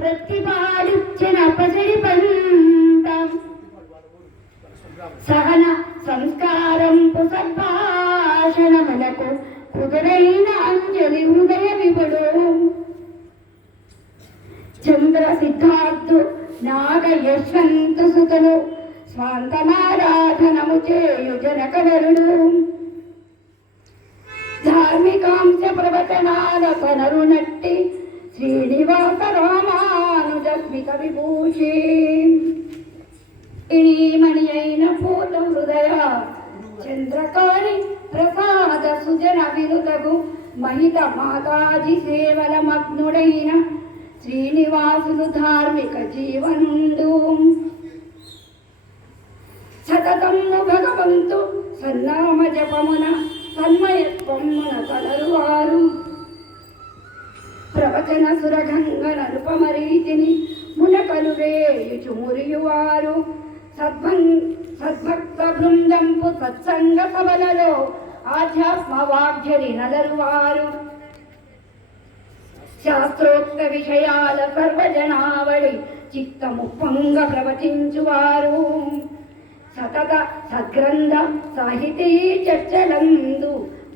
ప్రతిపాదించిన పసిడి పంతం సహన సంస్కారం సద్భాషణములకు కుదురైన అంజలి హృదయ విపుడు చంద్ర సిద్ధార్థు నాగ యశ్వంత సుతులు స్వాంతనారాధనము చేయు జనకవరుడు ధార్మికాంశ ప్రవచనాల కనరునట్టి శ్రీనివాస రామానుజస్మిత విభూషి ఇణీమణి అయిన పూత హృదయ చంద్రకాళి ప్రసాద సుజన వినుతగు మహిత మాతాజీ సేవల మగ్నుడైన శ్రీనివాసులు ధార్మిక జీవనుండు సతతము భగవంతు సన్నామ జపమున తన్మయత్వమున కలరువారు ప్రవచన సురగంగ నలుపమరీతిని మునకలు వేయుచు మురియువారు సద్భక్త బృందంపు సత్సంగ సభలలో ఆధ్యాత్మ వాగ్జలి నదరువారు శాస్త్రోక్త విషయాల సర్వజనావళి చిత్తము పొంగ ప్రవచించువారు సతత సద్గ్రంథ సాహితీ చర్చలందు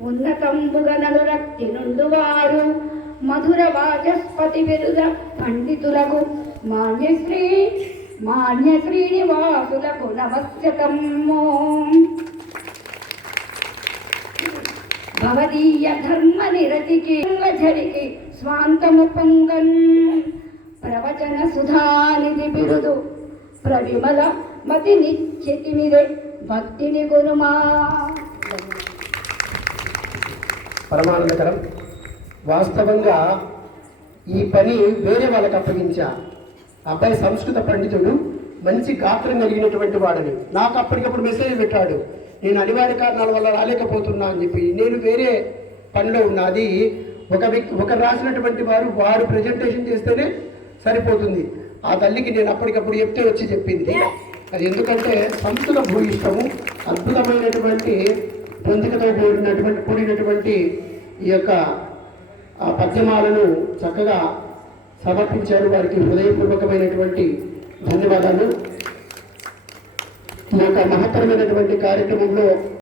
ఉన్నతంబుగా నలురక్తి నుండువారు మధుర వాచస్పతి విరుద పండితులకు మాన్య శ్రీనివాసులకు నమస్యతమ్మో భవదీయ ధర్మ నిరతికి ఝరికి స్వాంతము పొంగన్ ప్రవచన సుధానిధి బిరుదు ప్రవిమల మతి నిశ్చితిమిరే భక్తిని గురుమా. పరమానందకరం. వాస్తవంగా ఈ పని వేరే వాళ్ళకి అప్పగించా. అబ్బాయి సంస్కృత పండితుడు, మంచి గాత్రం కలిగినటువంటి వాడని నాకు అప్పటికప్పుడు మెసేజ్ పెట్టాడు. నేను అనివార్య కారణాల వల్ల రాలేకపోతున్నా అని చెప్పి. నేను వేరే పనిలో ఉన్నా. అది ఒకరు రాసినటువంటి వారు ప్రజెంటేషన్ చేస్తేనే సరిపోతుంది. ఆ తల్లికి నేను అప్పటికప్పుడు చెప్తే వచ్చి చెప్పింది. అది ఎందుకంటే సంస్కృత భూయిష్టము, అద్భుతమైనటువంటి పొందికతో కూడినటువంటి ఈ యొక్క పద్యమాలను చక్కగా సమర్పించారు. వారికి హృదయపూర్వకమైనటువంటి ధన్యవాదాలు. ఈ యొక్క మహత్తరమైనటువంటి కార్యక్రమంలో